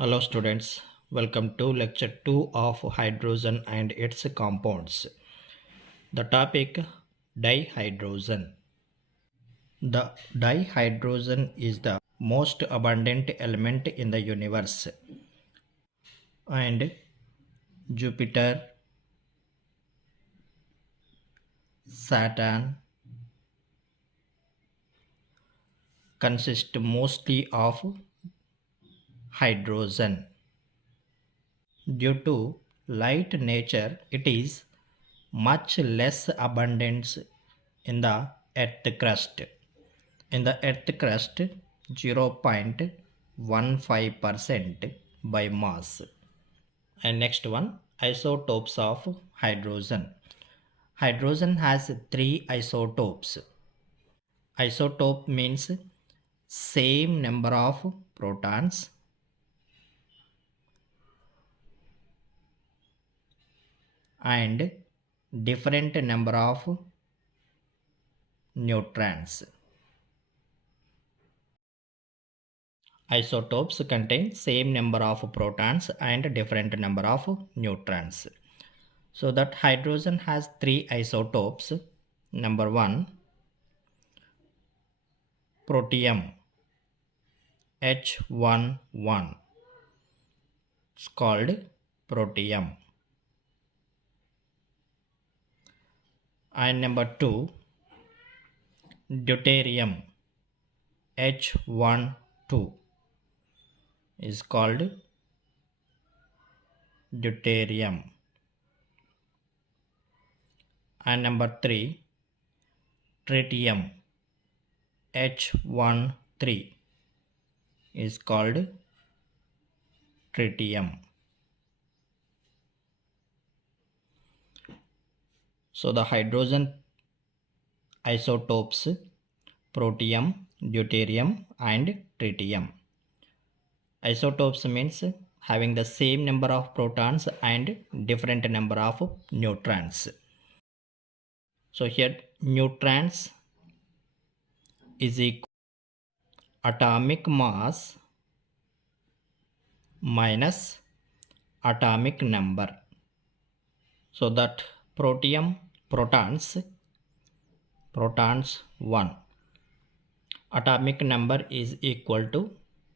Hello students, welcome to lecture 2 of hydrogen and its compounds. The topic dihydrogen. The dihydrogen is the most abundant element in the universe, and Jupiter, Saturn consist mostly of hydrogen. Due to light nature, it is much less abundant in the earth crust. In the earth crust, 0.15% by mass. And next one, isotopes of hydrogen. Hydrogen has 3 isotopes. Isotope means same number of protons and different number of neutrons. Isotopes contain same number of protons and different number of neutrons. So that hydrogen has 3 isotopes. Number 1, protium H11. It's called protium. And number 2, deuterium H12 is called deuterium. And number 3, tritium H13 is called tritium. So the hydrogen isotopes protium, deuterium and tritium. Isotopes means having the same number of protons and different number of neutrons. So here neutrons is equal atomic mass minus atomic number. So that protium protons 1, atomic number is equal to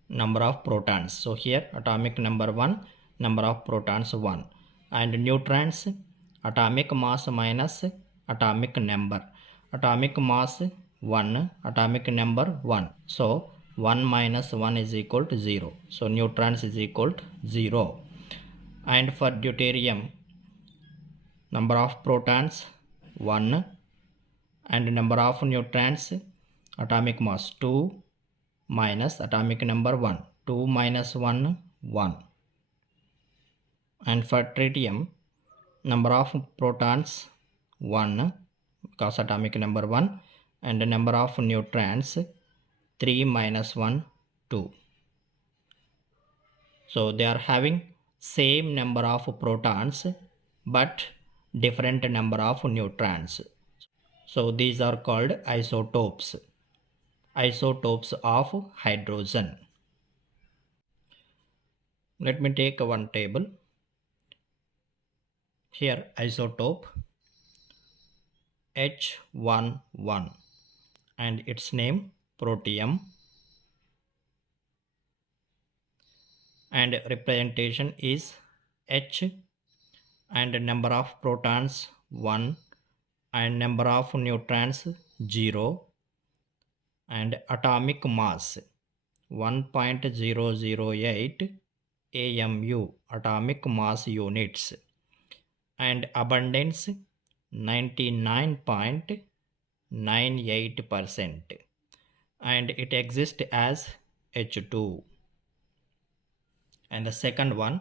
number of protons. So here atomic number 1, number of protons 1, and neutrons atomic mass minus atomic number. Atomic mass 1, atomic number 1. So 1 minus 1 is equal to 0. So neutrons is equal to 0. And for deuterium, number of protons 1 and number of neutrons atomic mass 2 minus atomic number 1. 2 minus 1, 1. And for tritium, number of protons 1 because atomic number 1, and the number of neutrons 3 minus 1, 2. So they are having same number of protons but different number of neutrons. So these are called isotopes. Isotopes of hydrogen. Let me take one table. Here isotope H11 and its name protium, and representation is H and number of protons 1 and number of neutrons 0 and atomic mass 1.008 AMU atomic mass units and abundance 99.98%, and it exists as H2. And the second one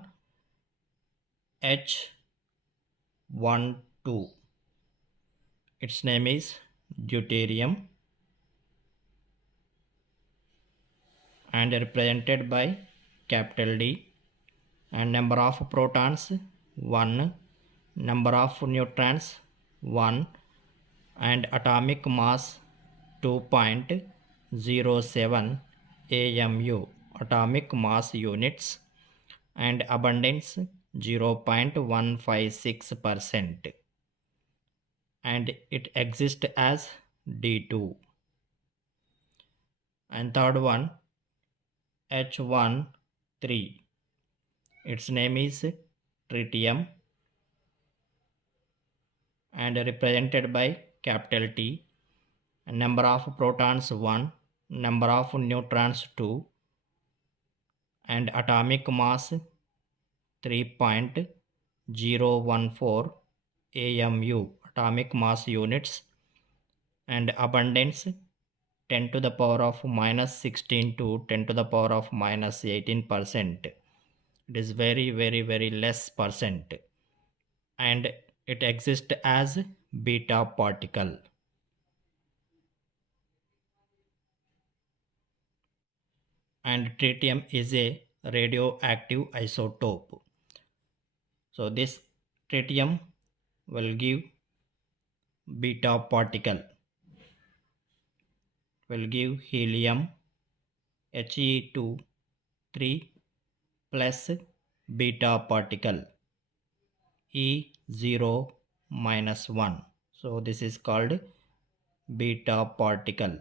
H12, its name is deuterium and represented by capital D, and number of protons 1, number of neutrons 1 and atomic mass 2.07 AMU atomic mass units and abundance 0.156%, and it exists as D2. And third one, H13, its name is tritium and represented by capital T. Number of protons 1, number of neutrons 2, and atomic mass 3.014 AMU, atomic mass units, and abundance 10 to the power of minus 16 to 10 to the power of minus 18%. It is very less percent, and it exists as beta particle. And tritium is a radioactive isotope. So this tritium will give beta particle, will give helium He2 3 plus beta particle E0 minus 1. So this is called beta particle.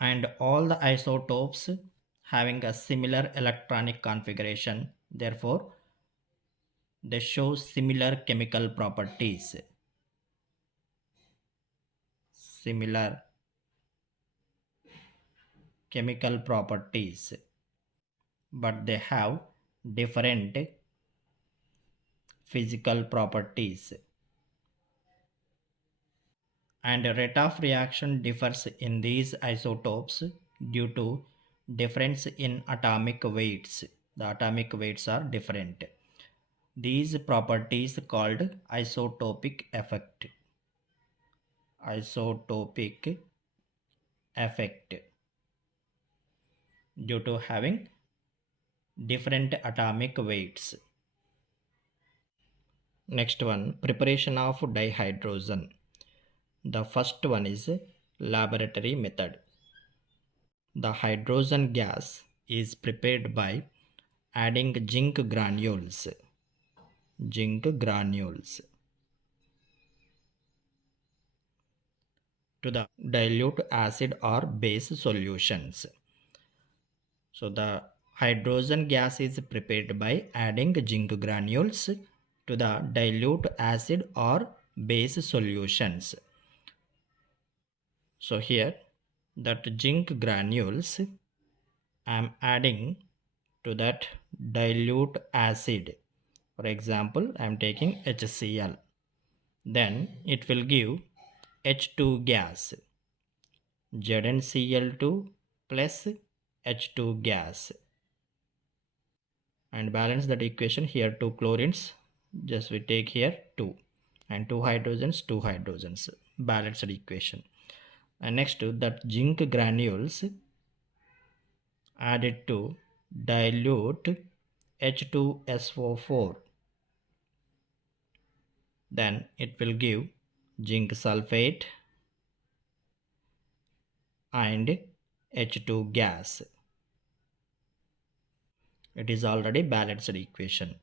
And all the isotopes having a similar electronic configuration, therefore they show similar chemical properties. Similar chemical properties, but they have different physical properties. And rate of reaction differs in these isotopes due to difference in atomic weights. The atomic weights are different. These properties called isotopic effect. Isotopic effect, due to having different atomic weights. Next one, preparation of dihydrogen. The first one is laboratory method. The hydrogen gas is prepared by adding zinc granules to the dilute acid or base solutions. So the hydrogen gas is prepared by adding zinc granules to the dilute acid or base solutions. So here that zinc granules I am adding to that dilute acid. For example, I am taking HCl. Then it will give H2 gas, ZnCl2 plus H2 gas, and balance that equation. Here 2 chlorines, just we take here 2, and 2 hydrogens, balanced equation. And next to that zinc granules added to dilute H2SO4, then it will give zinc sulfate and H2 gas. It is already balanced equation.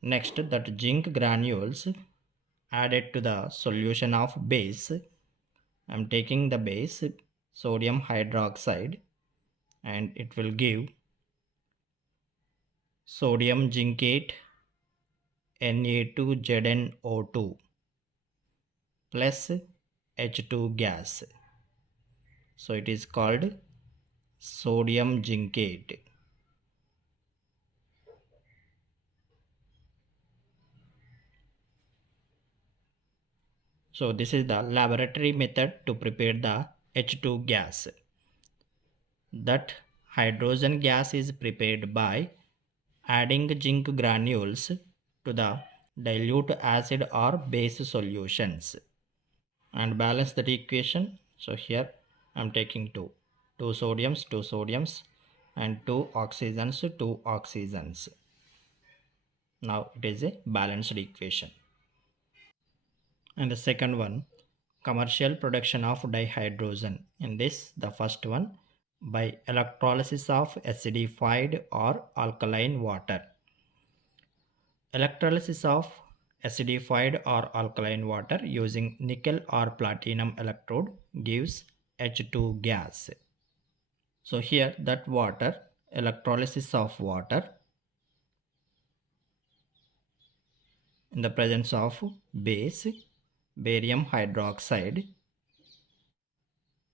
Next, that zinc granules added to the solution of base. I am taking the base sodium hydroxide, and it will give sodium zincate Na2ZnO2 plus H2 gas. So it is called sodium zincate. So this is the laboratory method to prepare the H2 gas. That hydrogen gas is prepared by adding zinc granules to the dilute acid or base solutions, and balance that equation. So here I am taking 2 sodiums, and 2 oxygens. Now it is a balanced equation. And the second one, commercial production of dihydrogen. In this, the first one, by electrolysis of acidified or alkaline water. Electrolysis of acidified or alkaline water using nickel or platinum electrode gives H2 gas. So here that water, electrolysis of water in the presence of base barium hydroxide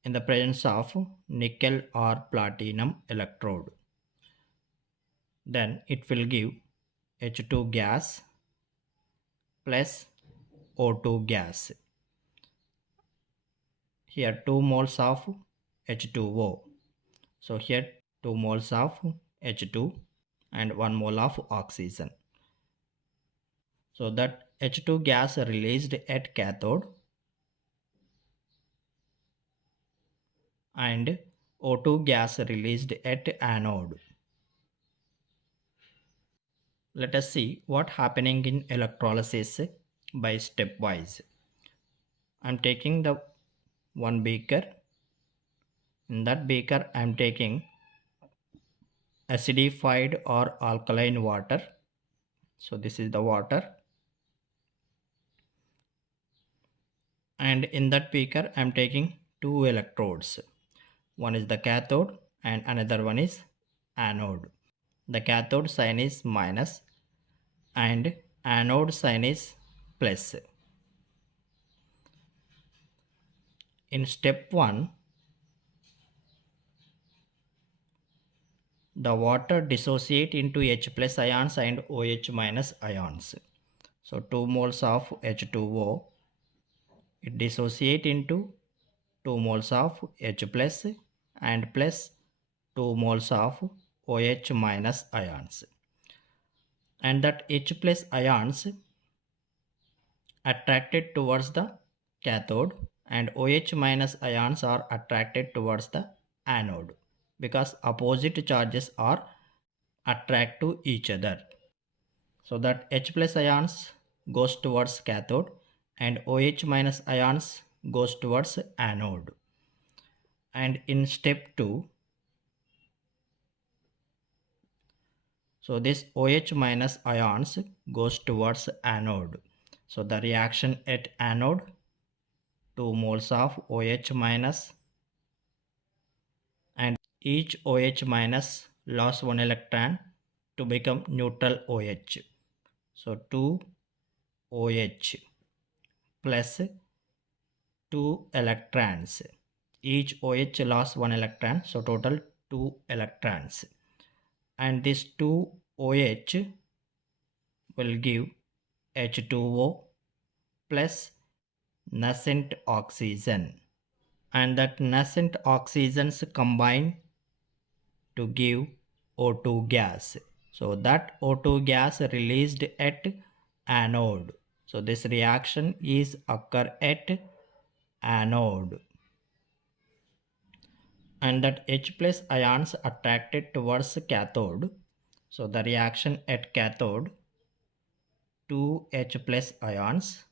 in the presence of nickel or platinum electrode. Then it will give H2 gas plus O2 gas. Here 2 moles of H2O. So here 2 moles of H2 and 1 mole of oxygen. So that H2 gas released at cathode and O2 gas released at anode. Let us see what happening in electrolysis by stepwise. I am taking the one beaker. In that beaker I am taking acidified or alkaline water. So this is the water. And in that beaker I am taking two electrodes. One is the cathode and another one is anode. The cathode sign is minus and anode sign is plus. In step 1, the water dissociate into H plus ions and OH minus ions. So 2 moles of H2O, it dissociate into 2 moles of H plus and plus 2 moles of OH minus ions. And that H plus ions attracted towards the cathode and OH minus ions are attracted towards the anode because opposite charges are attract to each other. So that H plus ions goes towards cathode and OH minus ions goes towards anode. And in step 2, so this OH minus ions goes towards anode. So the reaction at anode, 2 moles of OH minus and each OH minus lost 1 electron to become neutral OH. So 2 OH plus 2 electrons. Each OH lost 1 electron, so total 2 electrons. And this 2 OH will give H2O plus nascent oxygen. And that nascent oxygens combine to give O2 gas. So that O2 gas released at anode. So this reaction is occur at anode. And that H plus ions attracted towards cathode. So the reaction at cathode, 2 H plus ions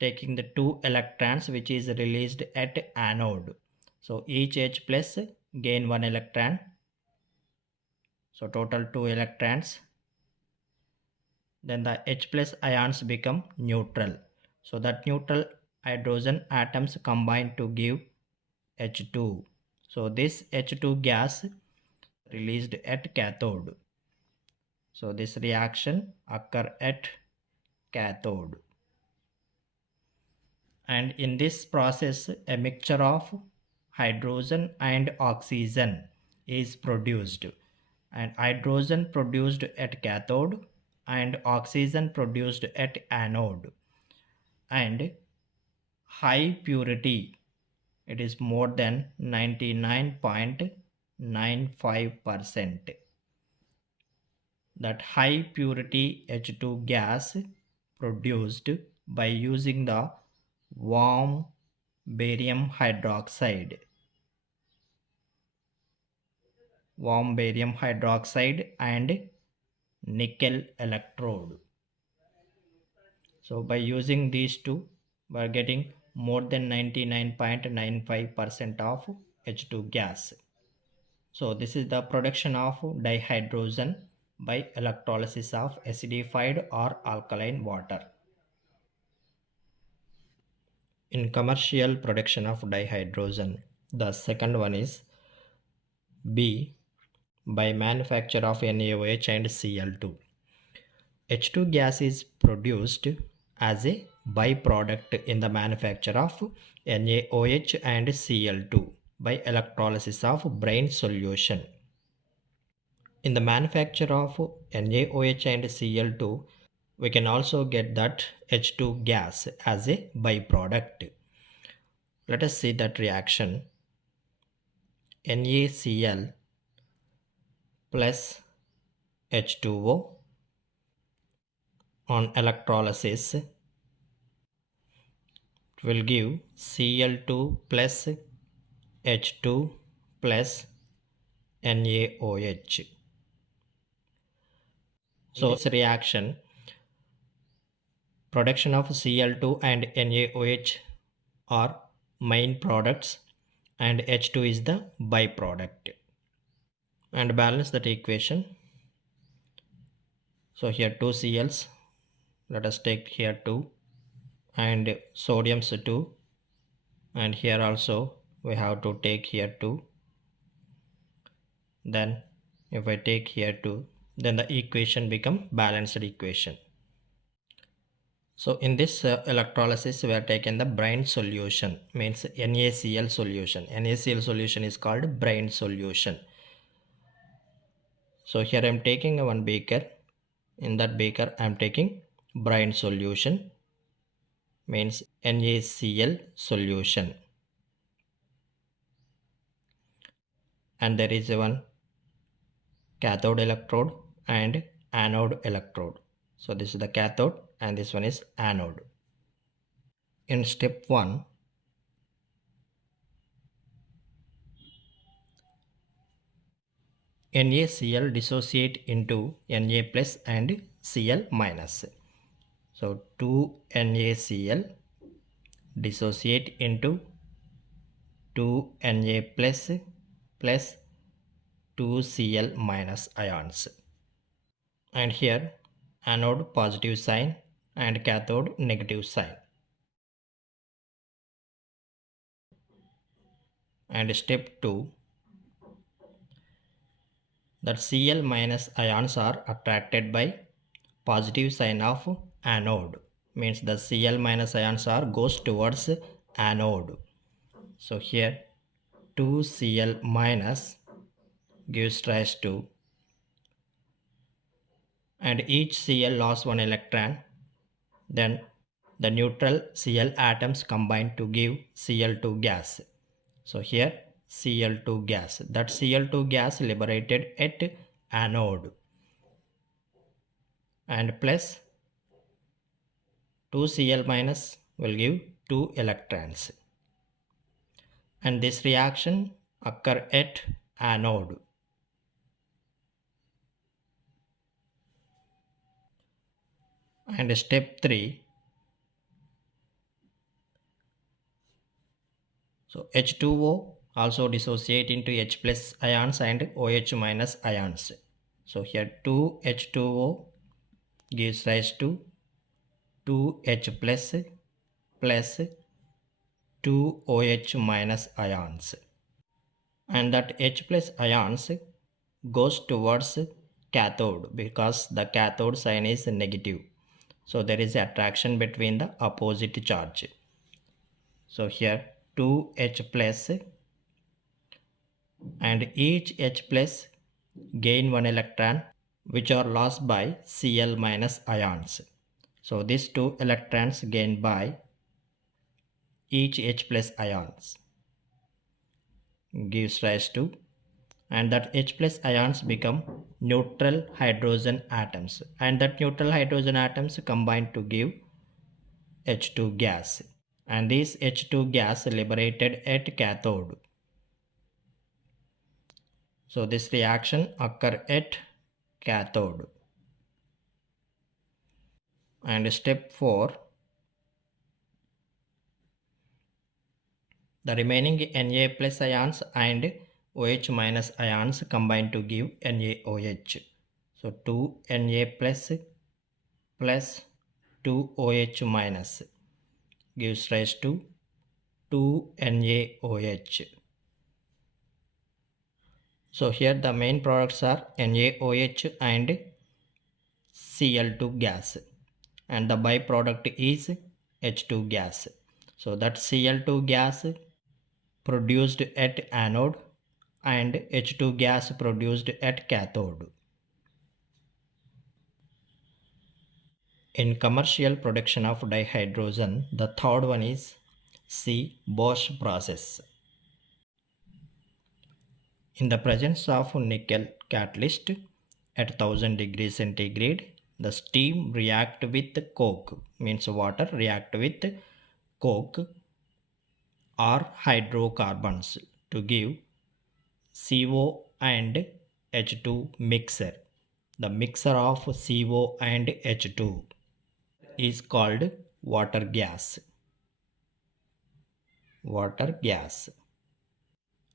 taking the 2 electrons which is released at anode. So each H plus gain 1 electron. So total 2 electrons. Then the H plus ions become neutral. So that neutral hydrogen atoms combine to give H2. So this H2 gas released at cathode. So this reaction occur at cathode. And in this process a mixture of hydrogen and oxygen is produced. And hydrogen produced at cathode and oxygen produced at anode. And high purity, it is more than 99.95%. That high purity H2 gas produced by using the warm barium hydroxide. Warm barium hydroxide and nickel electrode. So by using these two, we are getting more than 99.95% of H2 gas. So this is the production of dihydrogen by electrolysis of acidified or alkaline water. In commercial production of dihydrogen, the second one is B, by manufacture of NaOH and Cl2. H2 gas is produced as a byproduct in the manufacture of NaOH and Cl2 by electrolysis of brine solution. In the manufacture of NaOH and Cl2, we can also get that H2 gas as a byproduct. Let us see that reaction. NaCl plus H2O on electrolysis will give Cl2 plus H2 plus NaOH. So this reaction, production of Cl2 and NaOH are main products and H2 is the byproduct. And balance that equation. So here 2 Cls, let us take here 2, and sodium's 2, and here also we have to take here 2. Then if I take here 2, then the equation become balanced equation. So in this electrolysis we are taking the brine solution, means NaCl solution. NaCl solution is called brine solution. So here I am taking one beaker. In that beaker I am taking brine solution, means NaCl solution. And there is one cathode electrode and anode electrode. So this is the cathode and this one is anode. In step 1, NaCl dissociate into Na plus and Cl minus. So 2 NaCl dissociate into 2 Na plus plus 2 Cl minus ions. And here anode positive sign and cathode negative sign. And step 2, that Cl minus ions are attracted by positive sign of anode, means the Cl minus ions are goes towards anode. So here 2 Cl minus gives rise to, and each Cl lost one electron, then the neutral Cl atoms combine to give Cl2 gas. So here Cl2 gas, that Cl2 gas liberated at anode, and plus 2 Cl minus will give 2 electrons, and this reaction occur at anode. And step 3, so H2O also dissociate into H plus ions and OH minus ions. So here 2 H2O gives rise to 2 H plus plus 2 OH minus ions, and that H plus ions goes towards cathode because the cathode sign is negative. So there is attraction between the opposite charge. So here 2 H plus, and each H plus gain one electron which are lost by Cl minus ions. So these 2 electrons gained by each H plus ions gives rise to, and that H plus ions become neutral hydrogen atoms, and that neutral hydrogen atoms combine to give H2 gas, and this H2 gas liberated at cathode. So this reaction occur at cathode. And step 4, The remaining Na plus ions and OH minus ions combine to give NaOH. So 2 Na plus 2 OH minus gives rise to 2 NaOH. So here the main products are NaOH and Cl2 gas, and the byproduct is H2 gas. So that Cl2 gas produced at anode and H2 gas produced at cathode. In commercial production of dihydrogen, the third one is C. Bosch process. In the presence of nickel catalyst at 1000 degrees centigrade, the steam react with coke, means water react with coke or hydrocarbons to give CO and H2 mixer. The mixer of CO and H2 is called water gas. Water gas.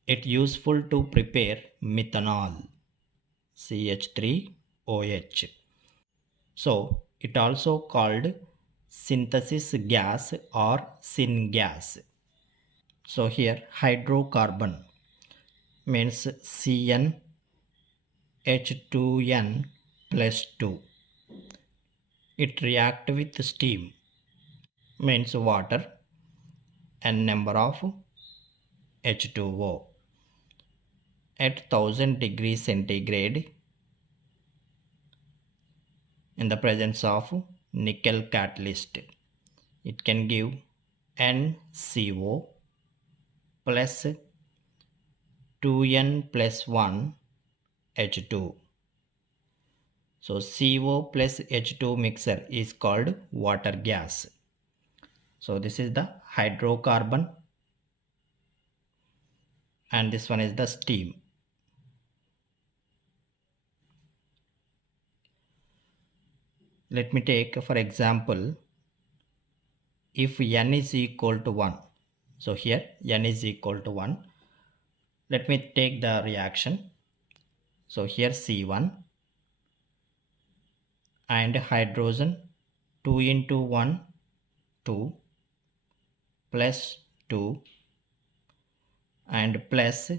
It useful to prepare methanol, CH3OH. So it also called synthesis gas or syngas. So here hydrocarbon means CnH2n plus 2. It react with steam means water and number of H2O at 1000 degrees centigrade in the presence of nickel catalyst. It can give NCO plus 2n plus 1 H2. So CO plus H2 mixer is called water gas. So this is the hydrocarbon and this one is the steam. Let me take for example, if n is equal to 1. So here n is equal to 1. Let me take the reaction. So here C1 and hydrogen 2 into 1 2 plus 2 and plus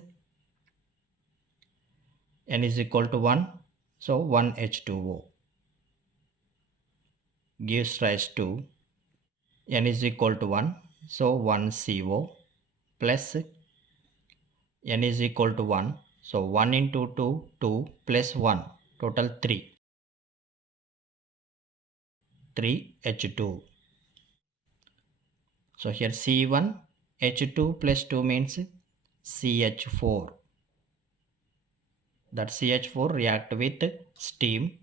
n is equal to 1. So 1 H2O gives rise to n is equal to 1. So 1 CO plus n is equal to 1. So 1 into 2, 2 plus 1, total 3. 3 H2. So here C1 H2 plus 2 means CH4. That CH4 react with steam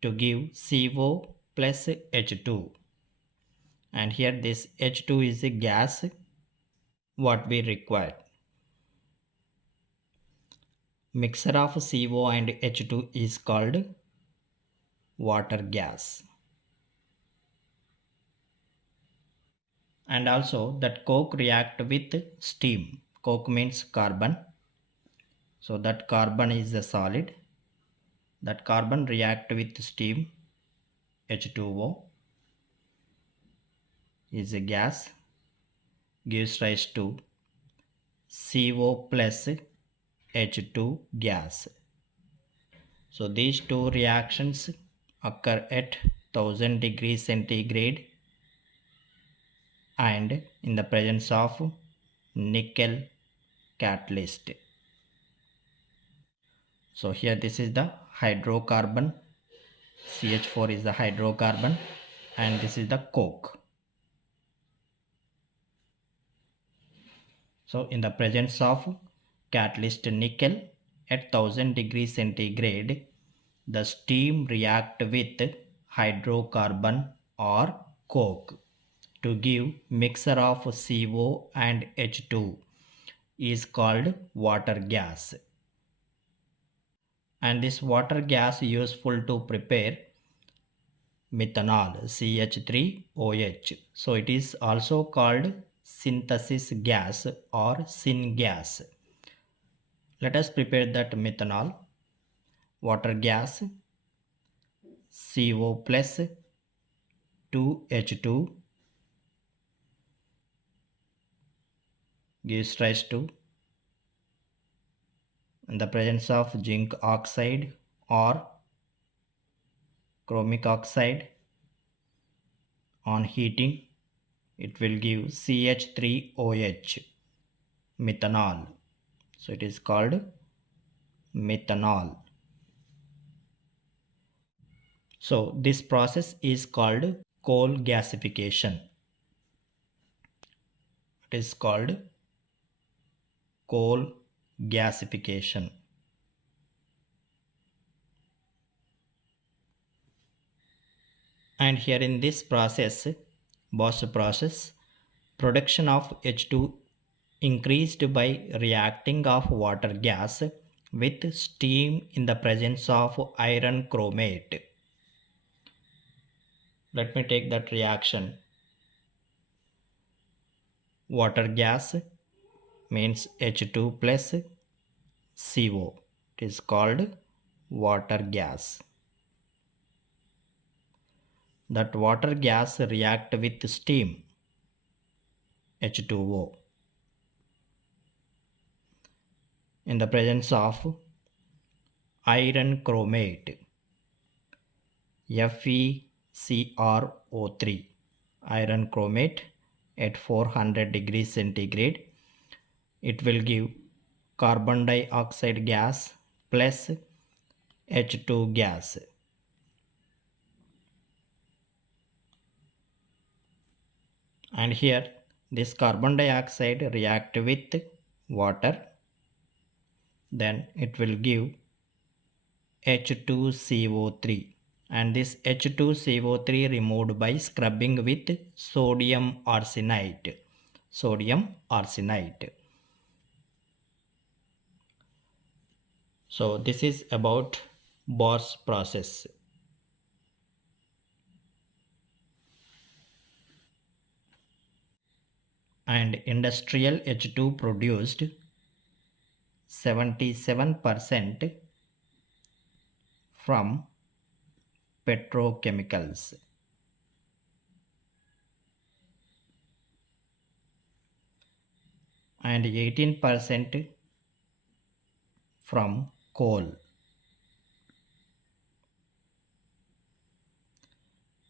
to give CO plus H2. And here this H2 is a gas what we require. Mixture of CO and H2 is called water gas. And also that coke react with steam. Coke means carbon. So that carbon is a solid. That carbon react with steam. H2O is a gas, gives rise to CO plus H2 gas. So these two reactions occur at 1000 degrees centigrade and in the presence of nickel catalyst. So here this is the hydrocarbon, CH4 is the hydrocarbon and this is the coke. So in the presence of catalyst nickel at 1000 degrees centigrade, the steam react with hydrocarbon or coke to give mixture of CO and H2 is called water gas. And this water gas useful to prepare methanol, CH3OH. So it is also called synthesis gas or syngas. Let us prepare that methanol. Water gas, CO plus 2H2 gives rise to, in the presence of zinc oxide or chromic oxide, on heating it will give CH3OH, methanol. So it is called methanol. So this process is called coal gasification. It is called coal gasification. And here in this process, Bosch process, production of H2 increased by reacting of water gas with steam in the presence of iron chromate. Let me take that reaction. Water gas means H2 plus CO. It is called water gas. That water gas react with steam, H2O, in the presence of iron chromate, FeCrO3, iron chromate at 400 degrees centigrade. It will give carbon dioxide gas plus H2 gas. And here this carbon dioxide react with water, then it will give H2CO3, and this H2CO3 removed by scrubbing with sodium arsenite. Sodium arsenite. So this is about Bosch process. And industrial H2 produced 77% from petrochemicals, and 18% from coal,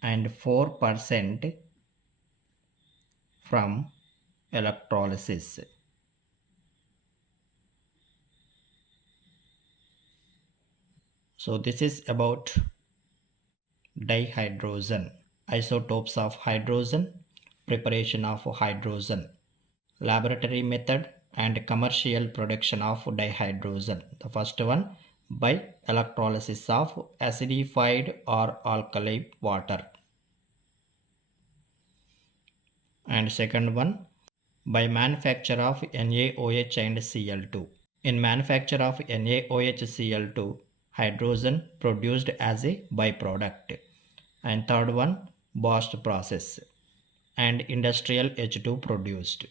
and 4% from electrolysis. So this is about dihydrogen, isotopes of hydrogen, preparation of hydrogen, laboratory method and commercial production of dihydrogen. The first one, by electrolysis of acidified or alkali water, and second one, by manufacture of NaOH and Cl2. In manufacture of NaOH Cl2, hydrogen produced as a byproduct. And third one, Bosch process, and industrial H2 produced.